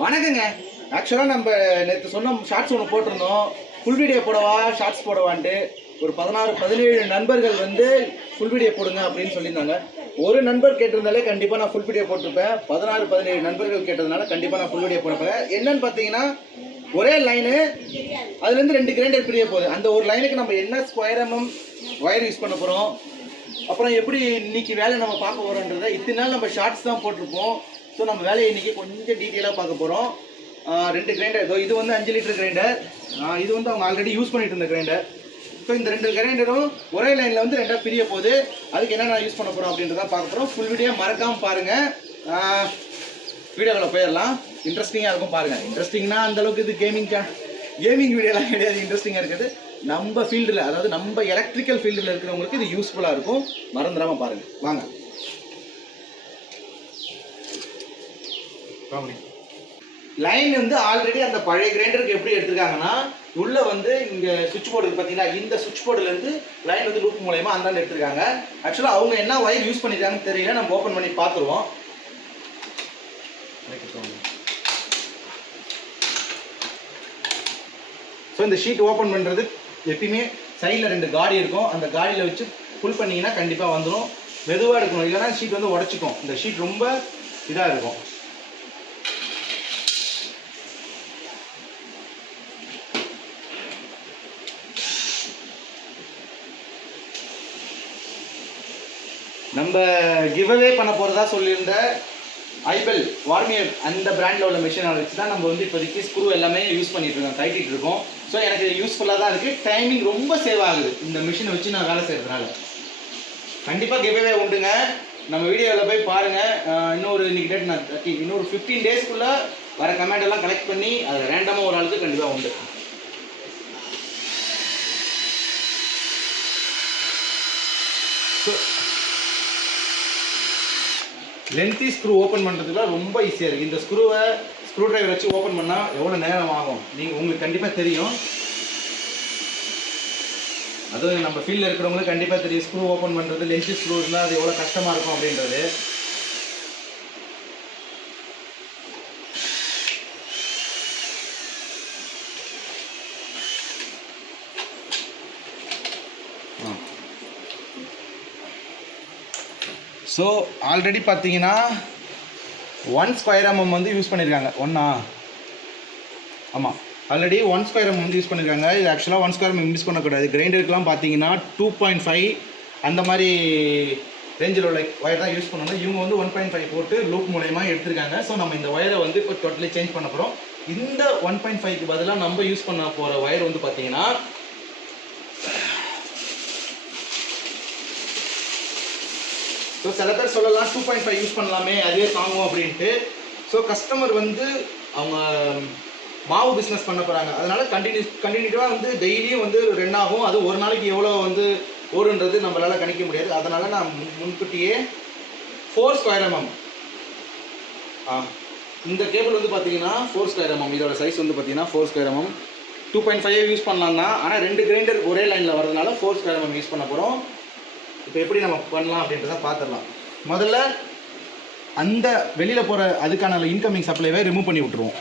வணக்கங்க. ஆக்சுவலாக நம்ம நேற்று சொன்ன ஷார்ட்ஸ் ஒன்று போட்டிருந்தோம். ஃபுல் வீடியோ போடவா ஷார்ட்ஸ் போடவான்ட்டு ஒரு 16-17 நண்பர்கள் வந்து ஃபுல் வீடியோ போடுங்க அப்படின்னு சொல்லியிருந்தாங்க. ஒரு நண்பர் கேட்டிருந்தாலே கண்டிப்பாக நான் ஃபுல் வீடியோ போட்டிருப்பேன். 16-17 நண்பர்கள் கேட்டதுனால கண்டிப்பாக நான் ஃபுல் வீடியோ போடுறேன். என்னன்னு பார்த்தீங்கன்னா ஒரே லைனு, அதுலேருந்து 2 கிரைண்டர் பிரிய போகுது. அந்த ஒரு லைனுக்கு நம்ம என்ன ஸ்கொயர் எம்எம் ஒயர் யூஸ் பண்ண போகிறோம், அப்புறம் எப்படி இன்னைக்கு வேலை நம்ம பார்க்க போகிறோன்றதை இத்தனை நாள் நம்ம ஷார்ட்ஸ் தான் போட்டிருப்போம். ஸோ நம்ம வேலையை இன்றைக்கி கொஞ்சம் டீட்டெயிலாக பார்க்க போகிறோம். 2 கிரைண்டர், இது வந்து 5 லிட்டர் கிரைண்டர், இது வந்து அவங்க ஆல்ரெடி யூஸ் பண்ணிட்டு இருந்த கிரைண்டர். ஸோ இந்த 2 கிரைண்டரும் ஒரே லைனில் வந்து 2 பிரிய போகுது. அதுக்கு என்ன நான் யூஸ் பண்ண போகிறோம் அப்படின்றத பார்க்க போகிறோம். ஃபுல் வீடியோ மறக்காமல் பாருங்கள். வீடியோவில் போயிடலாம். இன்ட்ரெஸ்டிங்காக இருக்கும் பாருங்கள். இன்ட்ரெஸ்டிங்னா அந்தளவுக்கு இது கேமிங் வீடியோலாம் கிடையாது. இன்ட்ரெஸ்டிங்காக இருக்குது. நம்ம ஃபீல்டில், அதாவது நம்ம எலக்ட்ரிக்கல் ஃபீல்டில் இருக்கிறவங்களுக்கு இது யூஸ்ஃபுல்லாக இருக்கும். மறந்துடாமல் பாருங்கள். வாங்க. லைன் வந்து ஆல்ரெடி அந்த பழைய கிரைண்டருக்கு எப்படி எடுத்துருக்காங்கன்னா, உள்ள வந்து இங்க சுவிட்ச் போர்டு பார்த்தீங்கன்னா, இந்த சுவிட்ச் போர்டுலேருந்து லைன் வந்து லூப் மூலயமா அந்தாண்டு எடுத்துருக்காங்க. ஆக்சுவலாக அவங்க என்ன ஒயர் யூஸ் பண்ணியிருக்காங்கன்னு தெரியல. நம்ம ஓப்பன் பண்ணி பார்த்துருவோம். ஸோ இந்த ஷீட் ஓப்பன் பண்ணுறது எப்பயுமே சைடில் 2 காடி இருக்கும். அந்த காடியில் வச்சு புல் பண்ணிங்கன்னா கண்டிப்பாக வந்துடும். மெதுவாக எடுக்கணும், இல்லைன்னா ஷீட் வந்து உடச்சிக்கும். இந்த ஷீட் ரொம்ப இதாக இருக்கும். நம்ம கிவ்அவே பண்ண போகிறதா சொல்லியிருந்த ஐபெல் வார்மியர் அந்த பிராண்டில் உள்ள மிஷினை வச்சு தான் நம்ம வந்து இப்போதைக்கு ஸ்க்ரூ எல்லாமே யூஸ் பண்ணிட்டு இருக்கோம், கைட்டிட்டு இருக்கோம். ஸோ எனக்கு இது யூஸ்ஃபுல்லாக தான் இருக்குது. டைமிங் ரொம்ப சேவ் ஆகுது இந்த மிஷினை வச்சு நான் வேலை செய்கிறதுனால. கண்டிப்பாக கிவ்அவே உண்டுங்க. நம்ம வீடியோவில் போய் பாருங்கள். இன்னொரு இன்னைக்கு டேட் நான் இன்னொரு 15 டேஸ்க்குள்ளே வர கமெண்ட் எல்லாம் கலெக்ட் பண்ணி அது ரேண்டமாக ஒரு ஆளுக்கு கண்டிப்பாக உண்டு. ஸோ லென்த்தி ஸ்க்ரூ ஓப்பன் பண்ணுறதுக்குலாம் ரொம்ப ஈஸியாக இருக்குது. இந்த ஸ்க்ரூ டிரைவர் வச்சு ஓப்பன் பண்ணால் எவ்வளோ நேரம் ஆகும் உங்களுக்கு கண்டிப்பாக தெரியும். அதுவும் நம்ம ஃபீல்டில் இருக்கிறவங்களுக்கு கண்டிப்பாக தெரியும். ஸ்க்ரூ ஓப்பன் பண்ணுறது, லென்த்தி ஸ்க்ரூ இருந்தால் அது எவ்வளோ கஷ்டமாக இருக்கும் அப்படின்றது. ஸோ ஆல்ரெடி பார்த்தீங்கன்னா 1 ஸ்கொயர் எம்எம் வந்து யூஸ் பண்ணியிருக்காங்க. ஆமாம், ஆல்ரெடி 1 ஸ்கொயர் எம்எம் வந்து யூஸ் பண்ணியிருக்காங்க. இது ஆக்சுவலாக 1 ஸ்கொயர் எம்எம் யூஸ் பண்ணக்கூடாது. கிரைண்டருக்குலாம் பார்த்தீங்கன்னா 2.5 அந்த மாதிரி ரேஞ்சில் உள்ள ஒயர் தான் யூஸ் பண்ணணும். இவங்க வந்து 1.5 போட்டு லூப் மூலயமா எடுத்திருக்காங்க. ஸோ நம்ம இந்த ஒயரை வந்து இப்போ டோட்டலி சேஞ்ச் பண்ண போகிறோம். இந்த 1.5க்கு பதிலாக நம்ம யூஸ் பண்ண போகிற ஒயர் வந்து பார்த்தீங்கன்னா ஸோ சில பேர் சொல்லலாம் 2.5 யூஸ் பண்ணலாமே, அதே தாங்கும் அப்படின்ட்டு. ஸோ கஸ்டமர் வந்து அவங்க மாவு பிஸ்னஸ் பண்ண போகிறாங்க. அதனால் கண்டினியூவாக வந்து டெய்லியும் வந்து ரன் ஆகும். அது ஒரு நாளைக்கு எவ்வளோ வந்து ஓடுன்றது நம்மளால் கணிக்க முடியாது. அதனால் நான் முன்கூட்டியே 4 ஸ்கொயர் எம்எம் இந்த கேபிள் வந்து பார்த்தீங்கன்னா 4 ஸ்கொயர் எம்எம், இதோட சைஸ் வந்து பார்த்தீங்கன்னா 4 ஸ்கொயர் எம்எம். 2.5 யூஸ் பண்ணலாம் தான், ஆனால் 2 கிரைண்டர் ஒரே லைனில் வரதுனால 4 ஸ்கொயர் எம்எம் யூஸ் பண்ண போகிறோம். இப்போ எப்படி நம்ம பண்ணலாம் அப்படின்றத பார்த்துடலாம். முதல்ல அந்த வெளியில் போகிற அதுக்கான இன்கமிங் சப்ளைவை ரிமூவ் பண்ணி விட்டுருவோம்.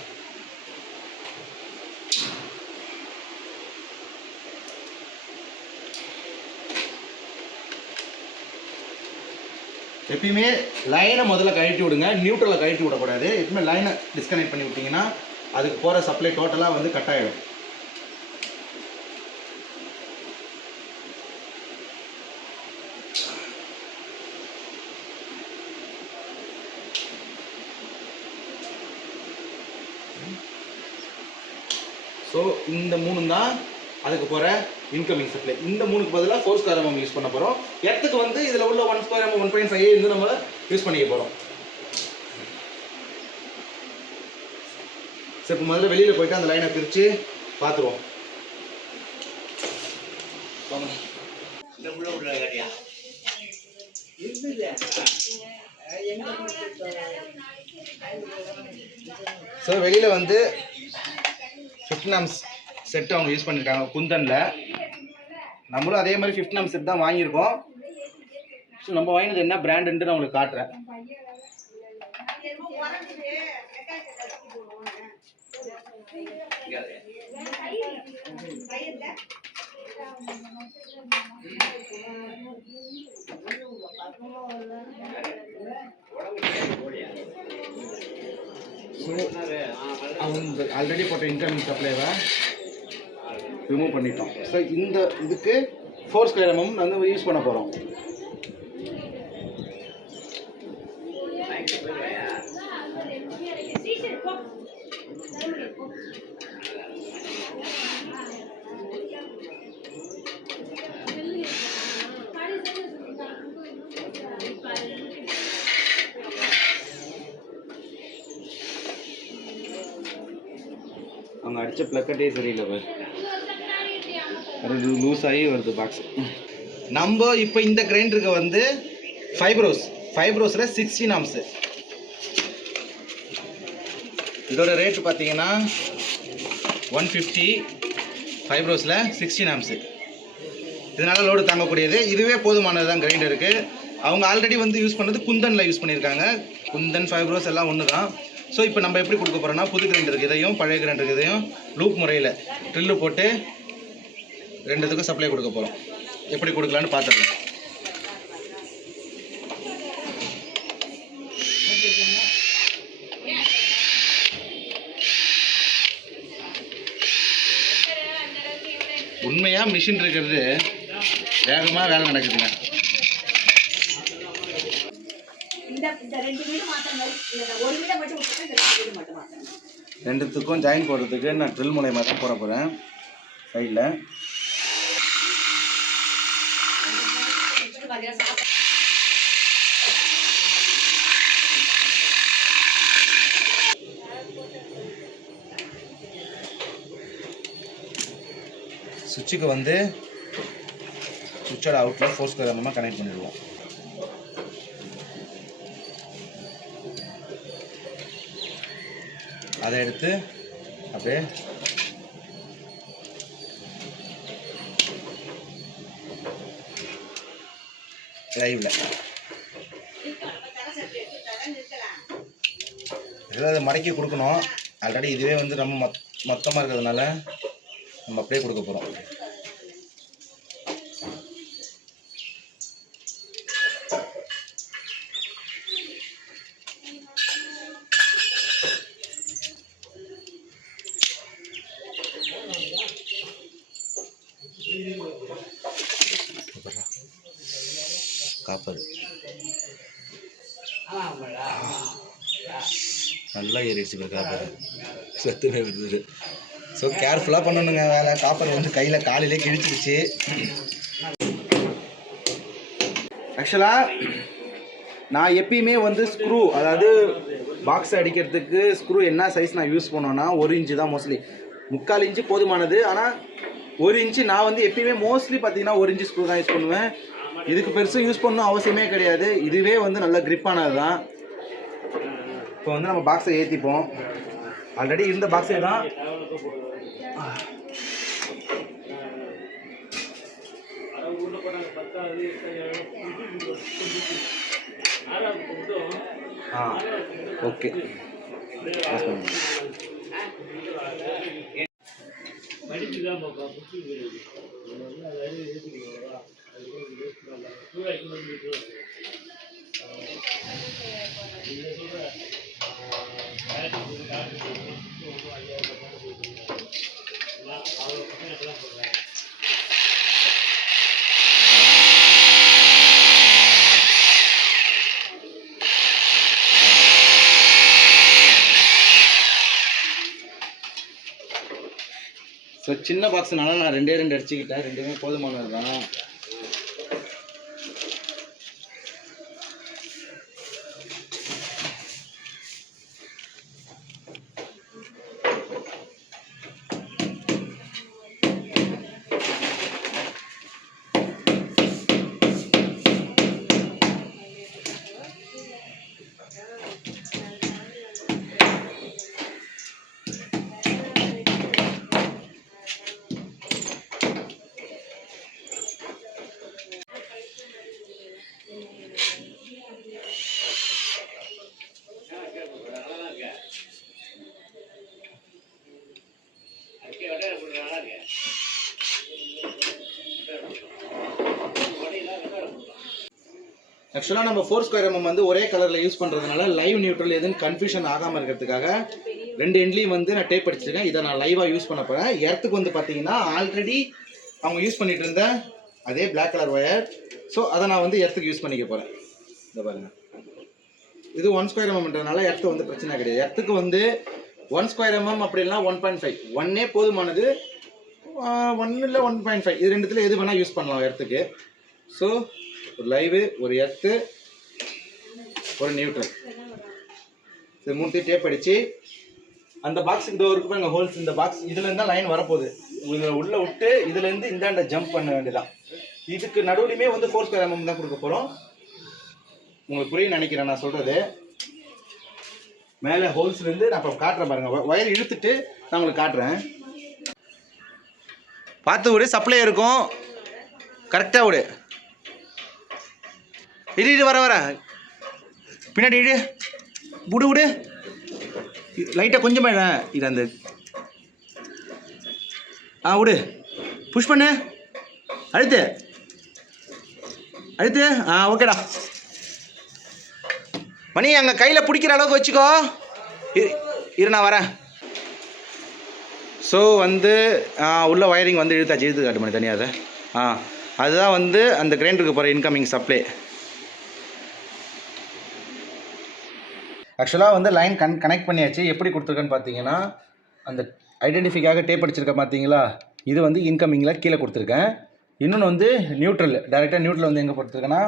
எப்பயுமே லைனை முதல்ல கழட்டி விடுங்க, நியூட்ரலை கழட்டி விடக்கூடாது. எப்பவுமே லைனை டிஸ்கனெக்ட் பண்ணி விட்டிங்கன்னா அதுக்கு போகிற சப்ளை டோட்டலாக வந்து கட் ஆகிடும். ஸோ இந்த 3 தான் அதுக்கு போகிற இன்கமிங் சப்ளை. இந்த 3க்கு பதிலாக 4 ஸ்கொயர் எம்எம் யூஸ் பண்ண போகிறோம். எர்த்துக்கு வந்து இதில் உள்ள 1 ஸ்கொயர் எம்எம் 1.5 இருந்து நம்ம யூஸ் பண்ணிக்க போகிறோம். சரி, இப்போ முதல்ல வெளியில் போயிட்டு அந்த லைனை பிரித்து பார்த்துருவோம். ஸோ வெளியில் வந்து 15 ஆம்ஸ் செட்டு அவங்க யூஸ் பண்ணியிருக்காங்க குந்தனில். நம்மளும் அதே மாதிரி 15 ஆம்ஸ் செட் தான் வாங்கியிருக்கோம். ஸோ நம்ம வாங்கினது என்ன பிராண்டுன்ட்டு நான் உங்களுக்கு காட்டுறேன். அவங்க ஆல்ரெடி போட்ட இன்கமிங் சப்ளைவை ரிமூவ் பண்ணிட்டோம். ஸோ இந்த இதுக்கு 4 ஸ்கொயர் mm வந்து யூஸ் பண்ண போகிறோம். அவங்க அடித்த ப்ளக்கட்டே சரியில்லை பாரு, அது லூஸ் ஆகி வருது பாக்ஸ். நம்ம இப்போ இந்த கிரைண்டருக்கு வந்து ஃபைப்ரோஸில் 16 amps. இதோட ரேட்டு பார்த்தீங்கன்னா 150. ஃபைப்ரோஸில் 16 amps. இதனால் லோடு தாங்கக்கூடியது, இதுவே போதுமானது தான் கிரைண்டருக்கு. அவங்க ஆல்ரெடி வந்து யூஸ் பண்ணது குந்தனில் யூஸ் பண்ணியிருக்காங்க. குந்தன் ஃபைப்ரோஸ் எல்லாம் ஒன்று தான். ஸோ இப்போ நம்ம எப்படி கொடுக்க போகிறோன்னா, புது கிரைண்டருக்கு இதையும் பழைய கிரைண்டருக்கு இதையும் லூப் முறையில் ட்ரில்லு போட்டு 2த்துக்கும் சப்ளை கொடுக்க போகிறோம். எப்படி கொடுக்கலான்னு பார்த்துக்கலாம். உண்மையாக மிஷின் இருக்கிறது வேகமாக வேலை நடக்குதுங்க. ரெண்டுத்துக்கும் ஜாயின் போடுறதுக்கு நான் ட்ரில் மூலயமா தான் போட போகிறேன். சைடில் சுவிட்சுக்கு வந்து சுவிட்சோட அவுட்டில் 4 ஸ்கொயர் mm கனெக்ட் பண்ணிடுவோம். அதை எடுத்து அப்படியே லைவ்ல இதில் அதை மடக்கி கொடுக்கணும். ஆல்ரெடி இதுவே வந்து ரொம்ப மொத்தமாக இருக்கிறதுனால நம்ம அப்படியே கொடுக்க போகிறோம். காப்பர் நல்லா ஏறிடுச்சு பேர் காப்பர், சத்துமே வருது. ஸோ கேர்ஃபுல்லாக பண்ணணுங்க வேலை. காப்பர் வந்து கையில் காலையிலே கிழிச்சிருச்சு. ஆக்சுவலாக நான் எப்பயுமே வந்து ஸ்க்ரூ, அதாவது பாக்ஸ் அடிக்கிறதுக்கு ஸ்க்ரூ என்ன சைஸ் நான் யூஸ் பண்ணோன்னா 1 இன்ச்சு தான் மோஸ்ட்லி. 3/4 இன்ச்சு போதுமானது. ஆனால் 1 இன்ச்சு நான் வந்து எப்பயுமே மோஸ்ட்லி பார்த்தீங்கன்னா 1 இன்ச்சு ஸ்க்ரூ தான் யூஸ் பண்ணுவேன். இதுக்கு பெருசாக யூஸ் பண்ணணும் அவசியமே கிடையாது. இதுவே வந்து நல்ல கிரிப்பானது தான். இப்போ வந்து நம்ம பாக்ஸை ஏற்றிப்போம். ஆல்ரெடி இருந்த பாக்ஸே தான். ஓகே, ஸோ சின்ன பாக்ஸ்னால நான் 2 அடிச்சுக்கிட்டேன். 2மே போதுமானது தான். ஆக்சுவலாக நம்ம 4 ஸ்கொயர் mm வந்து ஒரே கலரில் யூஸ் பண்ணுறதுனால லைவ் நியூட்ரல் எதுன்னு கன்ஃபியூஷன் ஆகாமல் இருக்கிறதுக்காக 2 எண்ட்லையும் வந்து நான் டேப் அடிச்சிருக்கேன். இதை நான் லைவாக யூஸ் பண்ண போகிறேன். எர்த்துக்கு வந்து பார்த்தீங்கன்னா ஆல்ரெடி அவங்க யூஸ் பண்ணிட்டு இருந்த அதே பிளாக் கலர் ஒயர். ஸோ அதை நான் வந்து எர்த்துக்கு யூஸ் பண்ணிக்க போகிறேன். இந்த பாருங்கள், இது 1 ஸ்கொயர் mmன்றதுனால எர்த்து வந்து பிரச்சனை கிடையாது. எர்த்துக்கு வந்து 1 ஸ்கொயர் mm அப்படின்னா 1.5 1 போதுமானது. 1 இல்லை 1.5 இது ரெண்டுத்தில் எது வேணால் யூஸ் பண்ணலாம் எர்த்துக்கு. ஸோ ஒரு லைவு, ஒரு எர்த்து, ஒரு நியூட்ரல், இது மூணுத்தையும் டேப் அடித்து அந்த பாக்ஸ் இந்த ஒரு பாருங்க ஹோல்ஸ், இந்த பாக்ஸ் இதுலேருந்து தான் லைன் வரப்போகுது. இதில் உள்ளே விட்டு இதுலேருந்து இந்தாண்ட ஜம்ப் பண்ண வேண்டியதான். இதுக்கு நடுவுலையுமே வந்து 4 ஸ்கொயர் mm தான் கொடுக்க போகிறோம். உங்களுக்கு புரியும் நினைக்கிறேன் நான் சொல்கிறது. மேலே ஹோல்ஸ்லேருந்து நான் இப்போ காட்டுறேன் பாருங்கள். ஒயர் இழுத்துட்டு நான் உங்களுக்கு காட்டுறேன். பார்த்து விடு, சப்ளை இருக்கும், கரெக்டாக விடு. இடி வர பின்னாடி இடு, விடு விடு, லைட்டாக கொஞ்சம் இது அந்த விடு, புஷ் பண்ணு, அழுத்து அழுத்து. ஓகேடா மணி, அங்கே கையில் பிடிக்கிற அளவுக்கு வச்சுக்கோ. இரு நான் வரேன். ஸோ வந்து உள்ள ஒயரிங் வந்து இழுத்து காட்டு மணி தனியாக. அதை அதுதான் வந்து அந்த கிரைண்டருக்கு போகிற இன்கமிங் சப்ளை. ஆக்சுவலாக வந்து லைன் கனெக்ட் பண்ணியாச்சு. எப்படி கொடுத்துருக்கேன்னு பார்த்தீங்கன்னா, அந்த ஐடென்டிஃபிக்காக டேப் அடிச்சிருக்க பார்த்தீங்களா, இது வந்து இன்கமிங்கில் கீழே கொடுத்துருக்கேன். இன்னொன்று வந்து நியூட்ரல், டேரெக்டாக நியூட்ரல் வந்து எங்கே கொடுத்துருக்கேன்னா,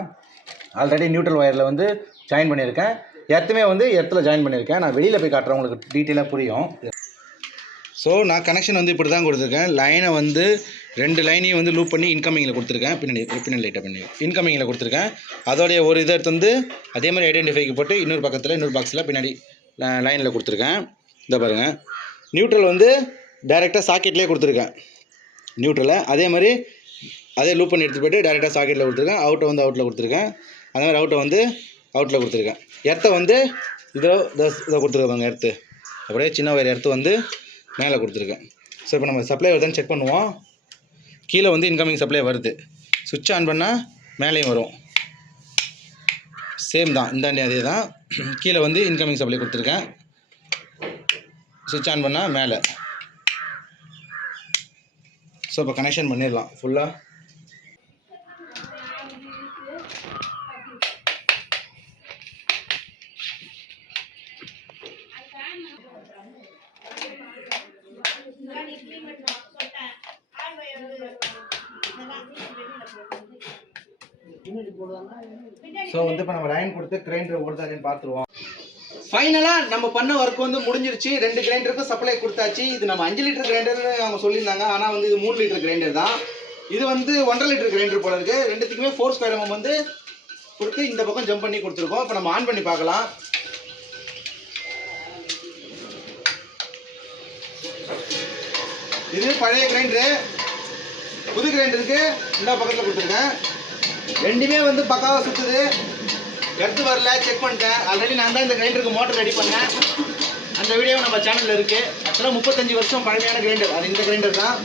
ஆல்ரெடி நியூட்ரல் ஒயரில் வந்து ஜாயின் பண்ணியிருக்கேன். எர்த்துமே வந்து எர்த்தில் ஜாயின் பண்ணியிருக்கேன். நான் வெளியில் போய் காட்டுறேன், உங்களுக்கு டீட்டெயிலாக புரியும். ஸோ நான் கனெக்ஷன் வந்து இப்படி தான் கொடுத்துருக்கேன். லைனை வந்து 2 லைனையும் வந்து லூப் பண்ணி இன்கமிங்கில் கொடுத்துருக்கேன். பின்னாடி லைட்டாக பண்ணி இன்கமிங்கில் கொடுத்துருக்கேன். அதோடைய ஒரு இதை எடுத்து வந்து அதே மாதிரி ஐடென்டிஃபைக்கு போட்டு இன்னொரு பக்கத்தில் இன்னொரு பாக்ஸில் பின்னாடி லைனில் கொடுத்துருக்கேன். இந்த பாருங்கள், நியூட்ரல் வந்து டைரெக்டாக சாக்கெட்லேயே கொடுத்துருக்கேன். நியூட்ரலை அதே மாதிரி அதே லூப் பண்ணி எடுத்துகிட்டு போய்ட்டு டைரெக்டாக சாக்கெட்டில் கொடுத்துருக்கேன். அவுட்டை வந்து அவுட்டில் கொடுத்துருக்கேன். அதே மாதிரி அவுட்டை வந்து அவுட்டில் கொடுத்துருக்கேன். எர்த்தை வந்து இதை கொடுத்துருக்காங்க. எர்த்து அப்படியே சின்ன வயர் எர்த்து வந்து மேலே கொடுத்துருக்கேன். ஸோ இப்போ நம்ம சப்ளை வருதான்னு செக் பண்ணுவோம். கீழே வந்து இன்கமிங் சப்ளை வருது. சுவிட்ச் ஆன் பண்ணால் மேலேயும் வரும். சேம் தான், இந்தாண்டி அதே தான். கீழே வந்து இன்கமிங் சப்ளை கொடுத்துருக்கேன். சுவிட்ச் ஆன் பண்ணால் மேலே. ஸோ இப்போ கனெக்ஷன் பண்ணிடலாம் ஃபுல்லாக. ஸோ வந்து இப்போ நம்ம லைன் கொடுத்து கிரைண்டர் ஓடுதான்னு பார்த்துருவோம். ஃபைனலாக நம்ம பண்ண ஒர்க் வந்து முடிஞ்சிருச்சு. 2 கிரைண்டருக்கும் சப்ளை கொடுத்தாச்சு. இது நம்ம 5 லிட்டர் கிரைண்டர்னு அவங்க சொல்லியிருந்தாங்க. ஆனால் வந்து இது 3 லிட்டர் கிரைண்டர் தான். இது வந்து 1.5 லிட்டர் கிரைண்டர் போல இருக்குது. ரெண்டுத்துக்குமே 4 ஸ்கொயர் mm வந்து கொடுத்து இந்த பக்கம் ஜம்ப் பண்ணி கொடுத்துருக்கோம். இப்போ நம்ம ஆன் பண்ணி பார்க்கலாம். இது பழைய கிரைண்டரு, புது கிரைண்டருக்கு இந்த பக்கத்தில் கொடுத்துருக்கேன். ரெண்டுமே வந்து பக்காவாக சுற்றுது. எடுத்து வரல, செக் பண்ணிட்டேன். ஆல்ரெடி நான் தான் இந்த கிரைண்டருக்கு மோட்டர் ரெடி பண்ணேன். அந்த வீடியோ நம்ம சேனலில் இருக்குது. ஆக்சுவலாக 35 வருஷம் பழமையான கிரைண்டர், அது இந்த கிரைண்டர் தான்.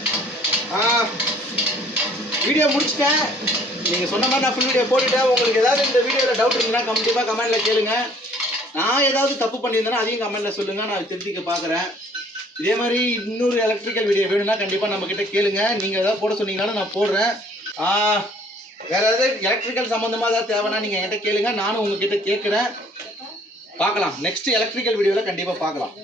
வீடியோ முடிச்சிட்டேன். நீங்கள் சொன்ன மாதிரி நான் ஃபுல் வீடியோ போட்டுவிட்டேன். உங்களுக்கு ஏதாவது இந்த வீடியோவில் டவுட் இருந்தால் கண்டிப்பாக கமெண்ட்டில் கேளுங்க. நான் ஏதாவது தப்பு பண்ணியிருந்தேன்னா அதையும் கமெண்ட்டில் சொல்லுங்கள், நான் திருத்திக்க பார்க்குறேன். இதே மாதிரி இன்னொரு எலக்ட்ரிக்கல் வீடியோ வேணும்னா கண்டிப்பாக நம்மக்கிட்ட கேளுங்க. நீங்கள் ஏதாவது போட சொன்னீங்கனாலும் நான் போடுறேன். வேறு ஏதாவது எலக்ட்ரிக்கல் சம்மந்தமாக ஏதாவது தேவைன்னா நீங்கள் என்கிட்ட கேளுங்க, நானும் உங்ககிட்ட கேட்குறேன். பார்க்கலாம், நெக்ஸ்ட் எலக்ட்ரிக்கல் வீடியோவில் கண்டிப்பாக பார்க்கலாம்.